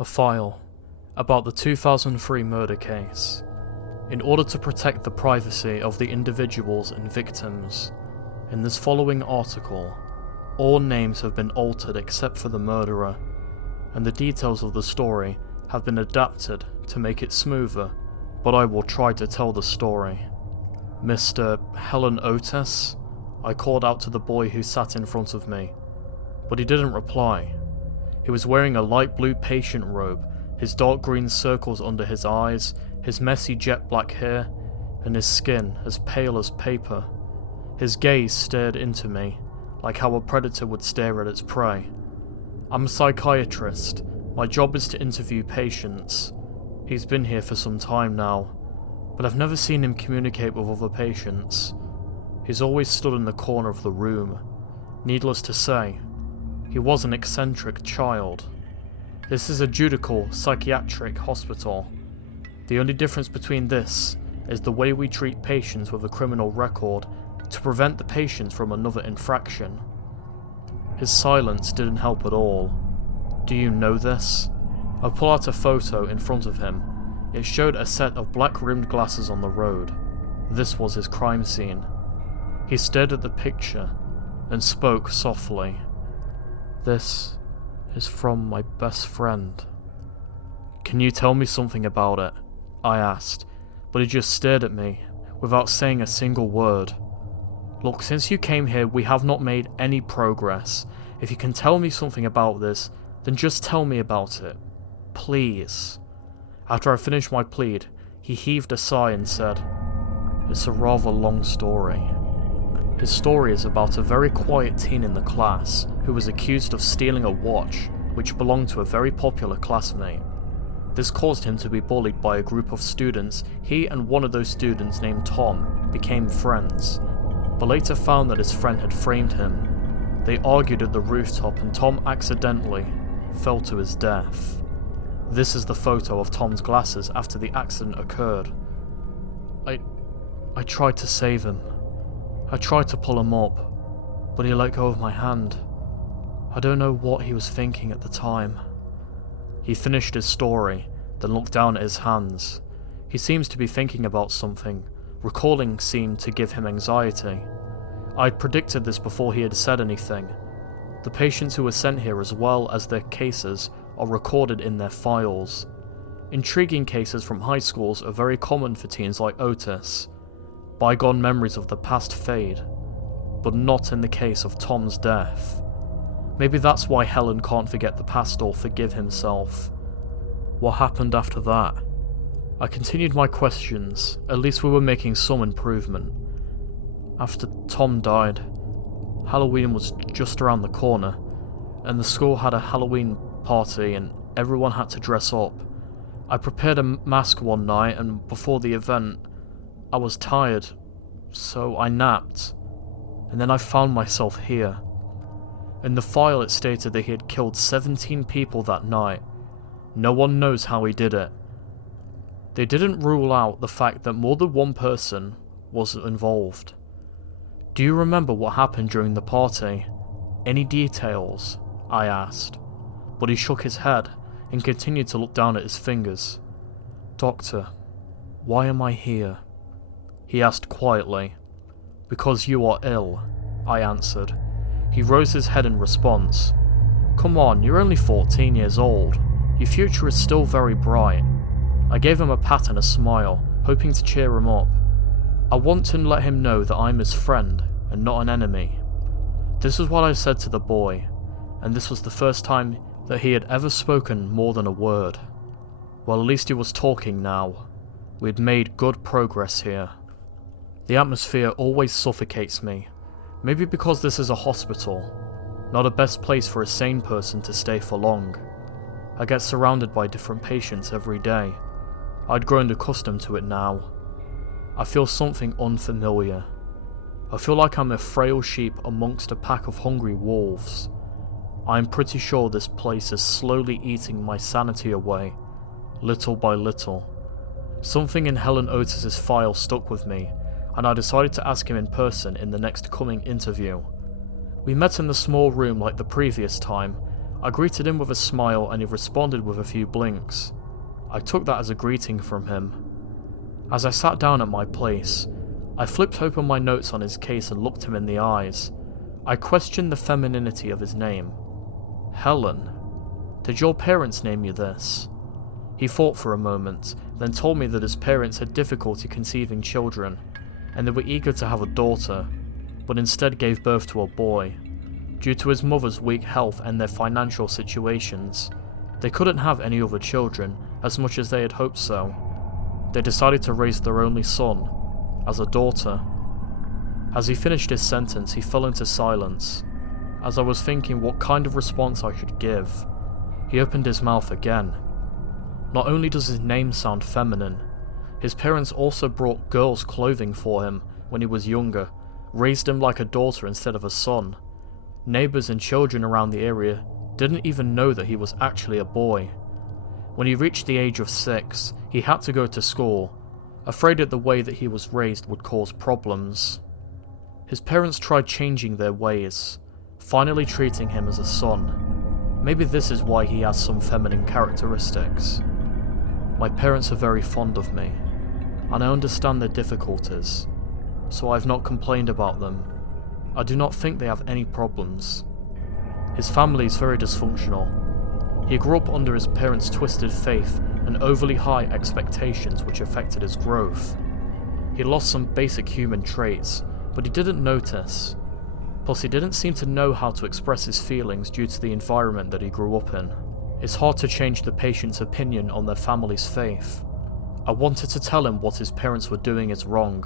A file about the 2003 murder case. In order to protect the privacy of the individuals and victims, in this following article, all names have been altered except for the murderer, and the details of the story have been adapted to make it smoother, but I will try to tell the story. Mr. Helen Otis? I called out to the boy who sat in front of me, but he didn't reply. He was wearing a light blue patient robe, his dark green circles under his eyes, his messy jet black hair, and his skin as pale as paper. His gaze stared into me, like how a predator would stare at its prey. I'm a psychiatrist. My job is to interview patients. He's been here for some time now, but I've never seen him communicate with other patients. He's always stood in the corner of the room. Needless to say, he was an eccentric child. This is a judicial psychiatric hospital. The only difference between this is the way we treat patients with a criminal record to prevent the patient from another infraction. His silence didn't help at all. Do you know this? I pull out a photo in front of him. It showed a set of black-rimmed glasses on the road. This was his crime scene. He stared at the picture and spoke softly. This is from my best friend. Can you tell me something about it? I asked, but he just stared at me, without saying a single word. Look, since you came here, we have not made any progress. If you can tell me something about this, then just tell me about it. Please. After I finished my plead, he heaved a sigh and said, "It's a rather long story." His story is about a very quiet teen in the class who was accused of stealing a watch which belonged to a very popular classmate. This caused him to be bullied by a group of students. He and one of those students named Tom became friends, but later found that his friend had framed him. They argued at the rooftop and Tom accidentally fell to his death. This is the photo of Tom's glasses after the accident occurred. I tried to save him. I tried to pull him up, but he let go of my hand. I don't know what he was thinking at the time. He finished his story, then looked down at his hands. He seems to be thinking about something. Recalling seemed to give him anxiety. I'd predicted this before he had said anything. The patients who were sent here, as well as their cases, are recorded in their files. Intriguing cases from high schools are very common for teens like Otis. Bygone memories of the past fade, but not in the case of Tom's death. Maybe that's why Helen can't forget the past or forgive himself. What happened after that? I continued my questions. At least we were making some improvement. After Tom died, Halloween was just around the corner, and the school had a Halloween party and everyone had to dress up. I prepared a mask one night, and before the event, I was tired, so I napped, and then I found myself here. In the file it stated that he had killed 17 people that night. No one knows how he did it. They didn't rule out the fact that more than one person was involved. Do you remember what happened during the party? Any details? I asked, but he shook his head and continued to look down at his fingers. Doctor, why am I here? He asked quietly. Because you are ill, I answered. He rose his head in response. Come on, you're only 14 years old. Your future is still very bright. I gave him a pat and a smile, hoping to cheer him up. I want to let him know that I'm his friend and not an enemy. This is what I said to the boy, and this was the first time that he had ever spoken more than a word. Well, at least he was talking now. We had made good progress here. The atmosphere always suffocates me. Maybe because this is a hospital, not a best place for a sane person to stay for long. I get surrounded by different patients every day. I'd grown accustomed to it now. I feel something unfamiliar. I feel like I'm a frail sheep amongst a pack of hungry wolves. I'm pretty sure this place is slowly eating my sanity away, little by little. Something in Helen Otis's file stuck with me, and I decided to ask him in person in the next coming interview. We met in the small room like the previous time. I greeted him with a smile and he responded with a few blinks. I took that as a greeting from him. As I sat down at my place, I flipped open my notes on his case and looked him in the eyes. I questioned the femininity of his name. Helen. Did your parents name you this? He thought for a moment, then told me that his parents had difficulty conceiving children, and they were eager to have a daughter, but instead gave birth to a boy. Due to his mother's weak health and their financial situations, they couldn't have any other children as much as they had hoped so. They decided to raise their only son, as a daughter. As he finished his sentence, he fell into silence. As I was thinking what kind of response I should give, he opened his mouth again. Not only does his name sound feminine, his parents also brought girls' clothing for him when he was younger, raised him like a daughter instead of a son. Neighbours and children around the area didn't even know that he was actually a boy. When he reached the age of 6, he had to go to school, afraid that the way that he was raised would cause problems. His parents tried changing their ways, finally treating him as a son. Maybe this is why he has some feminine characteristics. My parents are very fond of me, and I understand their difficulties, so I've not complained about them. I do not think they have any problems. His family is very dysfunctional. He grew up under his parents' twisted faith and overly high expectations which affected his growth. He lost some basic human traits, but he didn't notice. Plus he didn't seem to know how to express his feelings due to the environment that he grew up in. It's hard to change the patient's opinion on their family's faith. I wanted to tell him what his parents were doing is wrong,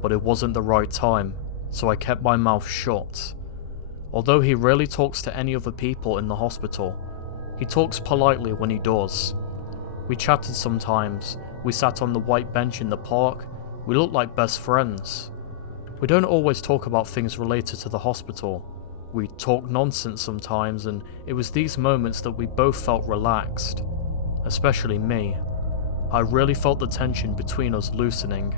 but it wasn't the right time, so I kept my mouth shut. Although he rarely talks to any other people in the hospital, he talks politely when he does. We chatted sometimes, we sat on the white bench in the park, we looked like best friends. We don't always talk about things related to the hospital. We talk nonsense sometimes, and it was these moments that we both felt relaxed. Especially me. I really felt the tension between us loosening.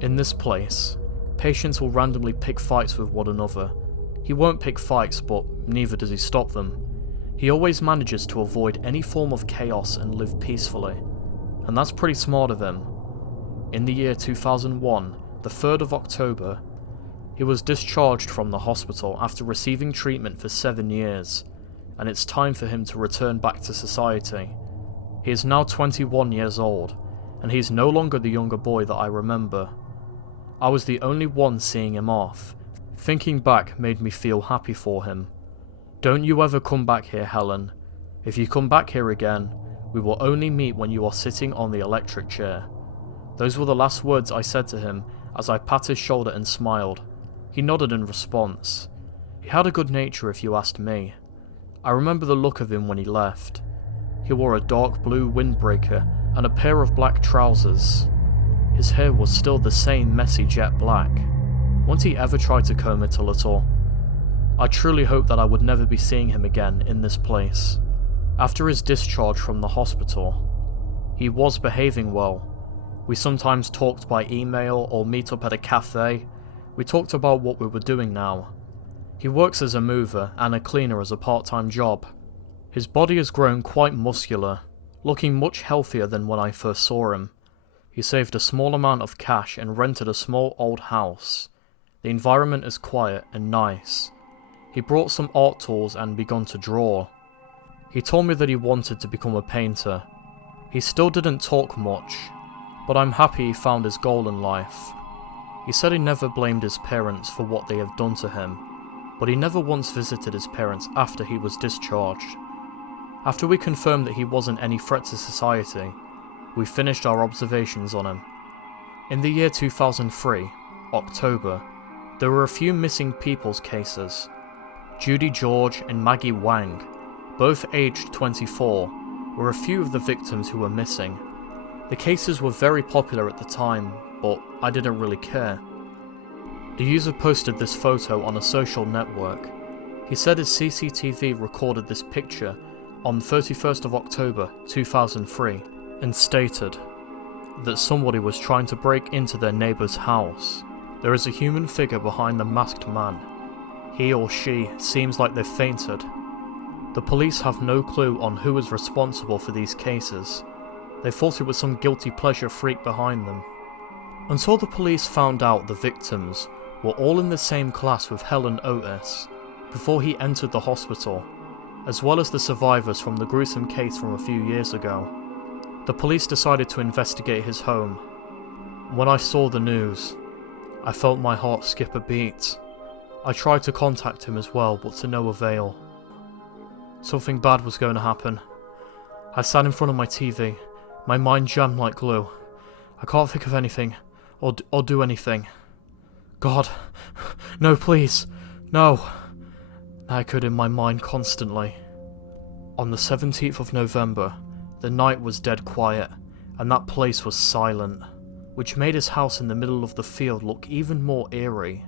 In this place, patients will randomly pick fights with one another. He won't pick fights, but neither does he stop them. He always manages to avoid any form of chaos and live peacefully. And that's pretty smart of him. In the year 2001, the 3rd of October, he was discharged from the hospital after receiving treatment for 7 years, and it's time for him to return back to society. He is now 21 years old, and he is no longer the younger boy that I remember. I was the only one seeing him off. Thinking back made me feel happy for him. Don't you ever come back here, Helen. If you come back here again, we will only meet when you are sitting on the electric chair. Those were the last words I said to him as I pat his shoulder and smiled. He nodded in response. He had a good nature if you asked me. I remember the look of him when he left. He wore a dark blue windbreaker and a pair of black trousers. His hair was still the same messy jet black. Won't he ever try to comb it a little? I truly hope that I would never be seeing him again in this place. After his discharge from the hospital, he was behaving well. We sometimes talked by email or meet up at a cafe. We talked about what we were doing now. He works as a mover and a cleaner as a part-time job. His body has grown quite muscular, looking much healthier than when I first saw him. He saved a small amount of cash and rented a small old house. The environment is quiet and nice. He brought some art tools and begun to draw. He told me that he wanted to become a painter. He still didn't talk much, but I'm happy he found his goal in life. He said he never blamed his parents for what they have done to him, but he never once visited his parents after he was discharged. After we confirmed that he wasn't any threat to society, we finished our observations on him. In the year 2003, October, there were a few missing people's cases. Judy George and Maggie Wang, both aged 24, were a few of the victims who were missing. The cases were very popular at the time, but I didn't really care. A user posted this photo on a social network. He said his CCTV recorded this picture on 31st of October 2003 and stated that somebody was trying to break into their neighbour's house. There is a human figure behind the masked man. He or she seems like they've fainted. The police have no clue on who is responsible for these cases. They thought it was some guilty pleasure freak behind them. Until the police found out the victims were all in the same class with Helen Otis before he entered the hospital, as well as the survivors from the gruesome case from a few years ago. The police decided to investigate his home. When I saw the news, I felt my heart skip a beat. I tried to contact him as well, but to no avail. Something bad was going to happen. I sat in front of my TV, my mind jammed like glue. I can't think of anything, or do anything. God, no please, no. I echoed in my mind constantly. On the 17th of November, the night was dead quiet, and that place was silent, which made his house in the middle of the field look even more eerie.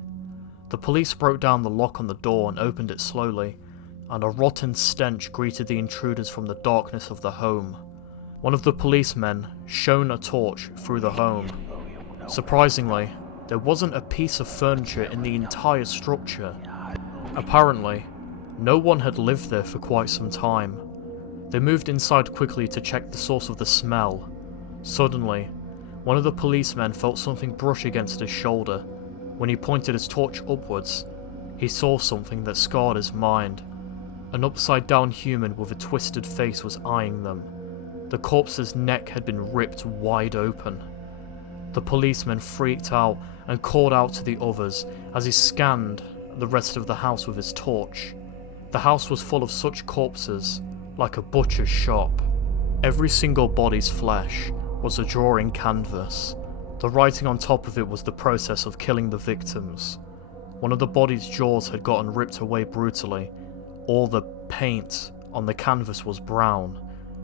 The police broke down the lock on the door and opened it slowly, and a rotten stench greeted the intruders from the darkness of the home. One of the policemen shone a torch through the home. Surprisingly, there wasn't a piece of furniture in the entire structure. Apparently, no one had lived there for quite some time. They moved inside quickly to check the source of the smell. Suddenly, one of the policemen felt something brush against his shoulder. When he pointed his torch upwards, he saw something that scarred his mind. An upside-down human with a twisted face was eyeing them. The corpse's neck had been ripped wide open. The policeman freaked out and called out to the others as he scanned the rest of the house with his torch. The house was full of such corpses, like a butcher's shop. Every single body's flesh was a drawing canvas. The writing on top of it was the process of killing the victims. One of the body's jaws had gotten ripped away brutally. All the paint on the canvas was brown.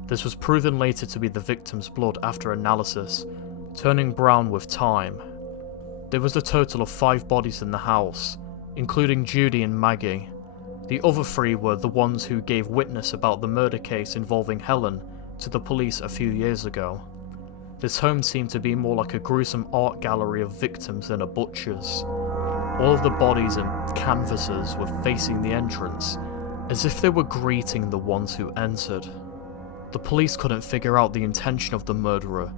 This was proven later to be the victim's blood after analysis, turning brown with time. There was a total of 5 bodies in the house, including Judy and Maggie. The other 3 were the ones who gave witness about the murder case involving Helen to the police a few years ago. This home seemed to be more like a gruesome art gallery of victims than a butcher's. All of the bodies and canvases were facing the entrance, as if they were greeting the ones who entered. The police couldn't figure out the intention of the murderer,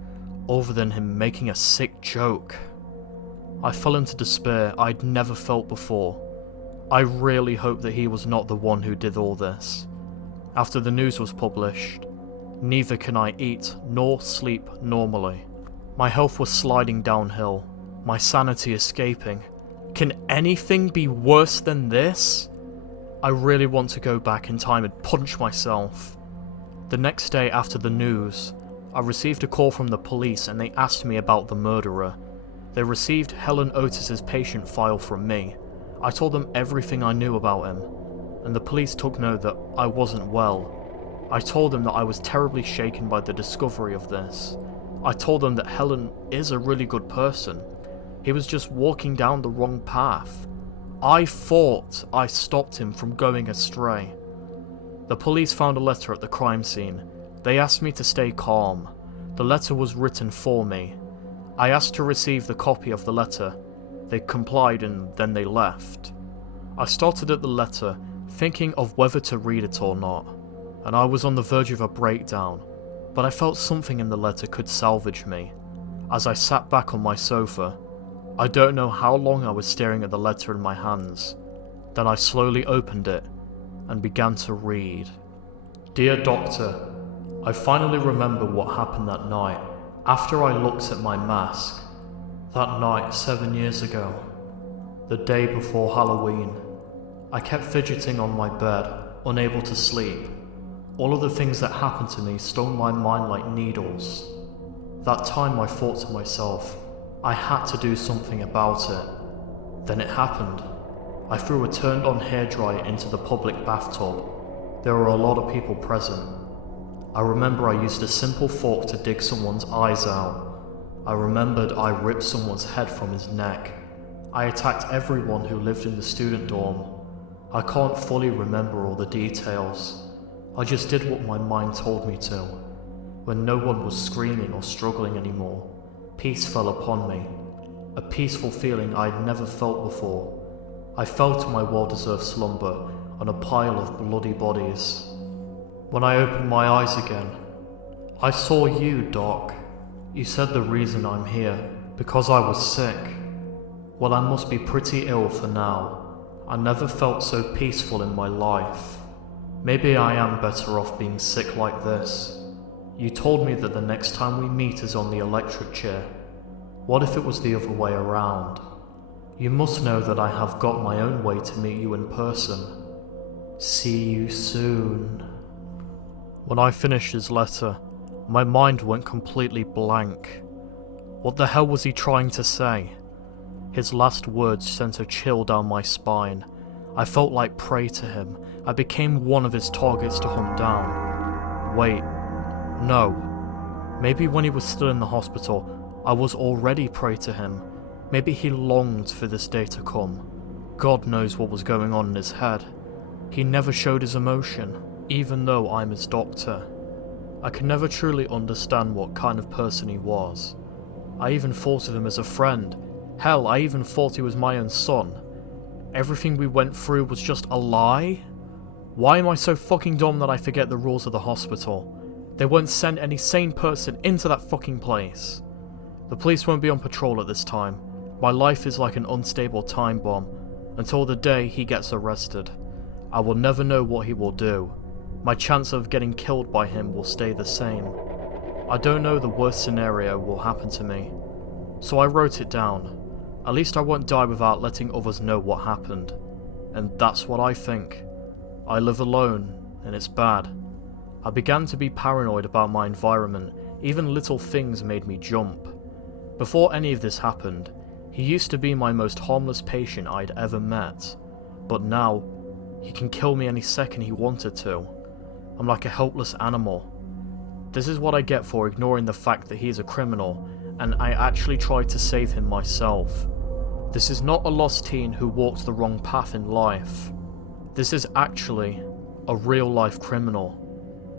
other than him making a sick joke. I fell into despair I'd never felt before. I really hope that he was not the one who did all this. After the news was published, neither can I eat nor sleep normally. My health was sliding downhill, my sanity escaping. Can anything be worse than this? I really want to go back in time and punch myself. The next day after the news, I received a call from the police and they asked me about the murderer. They received Helen Otis's patient file from me. I told them everything I knew about him, and the police took note that I wasn't well. I told them that I was terribly shaken by the discovery of this. I told them that Helen is a really good person. He was just walking down the wrong path. I thought I stopped him from going astray. The police found a letter at the crime scene. They asked me to stay calm. The letter was written for me. I asked to receive the copy of the letter. They complied and then they left. I started at the letter, thinking of whether to read it or not, and I was on the verge of a breakdown, but I felt something in the letter could salvage me. As I sat back on my sofa, I don't know how long I was staring at the letter in my hands. Then I slowly opened it and began to read. Dear Doctor, I finally remember what happened that night. After I looked at my mask, that night 7 years ago, the day before Halloween, I kept fidgeting on my bed, unable to sleep. All of the things that happened to me stung my mind like needles. That time I thought to myself, I had to do something about it. Then it happened. I threw a turned-on hairdryer into the public bathtub. There were a lot of people present. I remember I used a simple fork to dig someone's eyes out. I remembered I ripped someone's head from his neck. I attacked everyone who lived in the student dorm. I can't fully remember all the details. I just did what my mind told me to. When no one was screaming or struggling anymore, peace fell upon me. A peaceful feeling I had never felt before. I fell to my well-deserved slumber on a pile of bloody bodies. When I opened my eyes again, I saw you, Doc. You said the reason I'm here, because I was sick. Well, I must be pretty ill for now. I never felt so peaceful in my life. Maybe I am better off being sick like this. You told me that the next time we meet is on the electric chair. What if it was the other way around? You must know that I have got my own way to meet you in person. See you soon. When I finished his letter, my mind went completely blank. What the hell was he trying to say? His last words sent a chill down my spine. I felt like prey to him. I became one of his targets to hunt down. Wait, no. Maybe when he was still in the hospital, I was already prey to him. Maybe he longed for this day to come. God knows what was going on in his head. He never showed his emotion, even though I'm his doctor. I could never truly understand what kind of person he was. I even thought of him as a friend. Hell, I even thought he was my own son. Everything we went through was just a lie? Why am I so fucking dumb that I forget the rules of the hospital? They won't send any sane person into that fucking place. The police won't be on patrol at this time. My life is like an unstable time bomb, until the day he gets arrested. I will never know what he will do. My chance of getting killed by him will stay the same. I don't know the worst scenario will happen to me, so I wrote it down. At least I won't die without letting others know what happened. And that's what I think. I live alone, and it's bad. I began to be paranoid about my environment. Even little things made me jump. Before any of this happened, he used to be my most harmless patient I'd ever met. But now, he can kill me any second he wanted to. I'm like a helpless animal. This is what I get for ignoring the fact that he is a criminal, and I actually tried to save him myself. This is not a lost teen who walked the wrong path in life. This is actually a real-life criminal.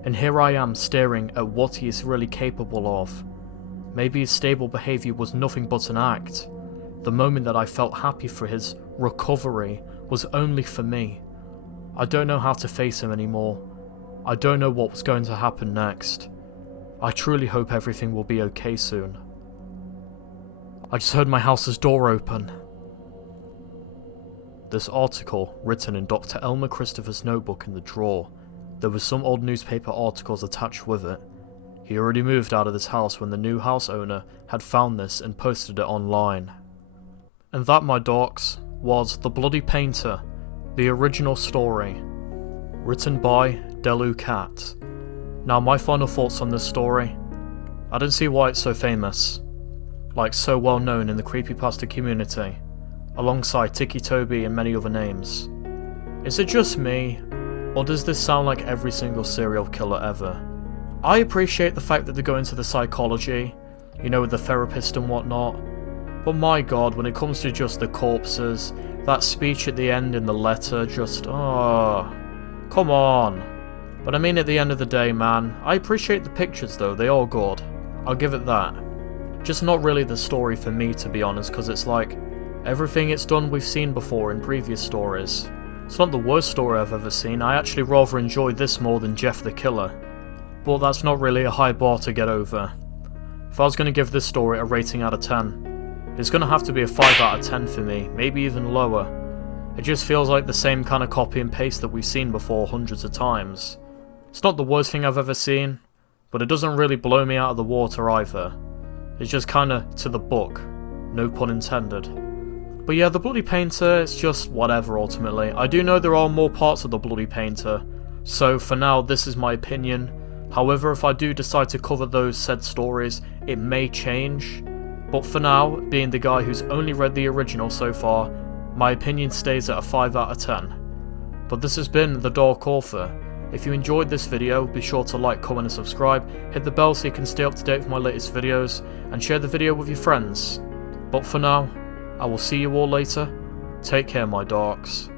And here I am staring at what he is really capable of. Maybe his stable behavior was nothing but an act. The moment that I felt happy for his recovery was only for me. I don't know how to face him anymore. I don't know what was going to happen next. I truly hope everything will be okay soon. I just heard my house's door open. This article, written in Dr. Elmer Christopher's notebook in the drawer. There was some old newspaper articles attached with it. He already moved out of this house when the new house owner had found this and posted it online. And that, my dorks, was The Bloody Painter, the original story, written by Delucat. Now, my final thoughts on this story. I don't see why it's so famous, like so well known in the creepypasta community, alongside Tiki Toby and many other names. Is it just me, or does this sound like every single serial killer ever? I appreciate the fact that they go into the psychology, you know, with the therapist and whatnot, but my god, when it comes to just the corpses, that speech at the end in the letter, just, come on. But I mean, at the end of the day, man, I appreciate the pictures though, they are good. I'll give it that. Just not really the story for me, to be honest, because it's like, everything it's done we've seen before in previous stories. It's not the worst story I've ever seen, I actually rather enjoyed this more than Jeff the Killer. But that's not really a high bar to get over. If I was going to give this story a rating out of 10, it's going to have to be a 5 out of 10 for me, maybe even lower. It just feels like the same kind of copy and paste that we've seen before hundreds of times. It's not the worst thing I've ever seen, but it doesn't really blow me out of the water either. It's just kinda to the book, no pun intended. But yeah, The Bloody Painter, it's just whatever ultimately. I do know there are more parts of The Bloody Painter, so for now this is my opinion. However, if I do decide to cover those said stories, it may change. But for now, being the guy who's only read the original so far, my opinion stays at a 5 out of 10. But this has been The Dark Author. If you enjoyed this video, be sure to like, comment and subscribe, hit the bell so you can stay up to date with my latest videos, and share the video with your friends. But for now, I will see you all later. Take care, my darks.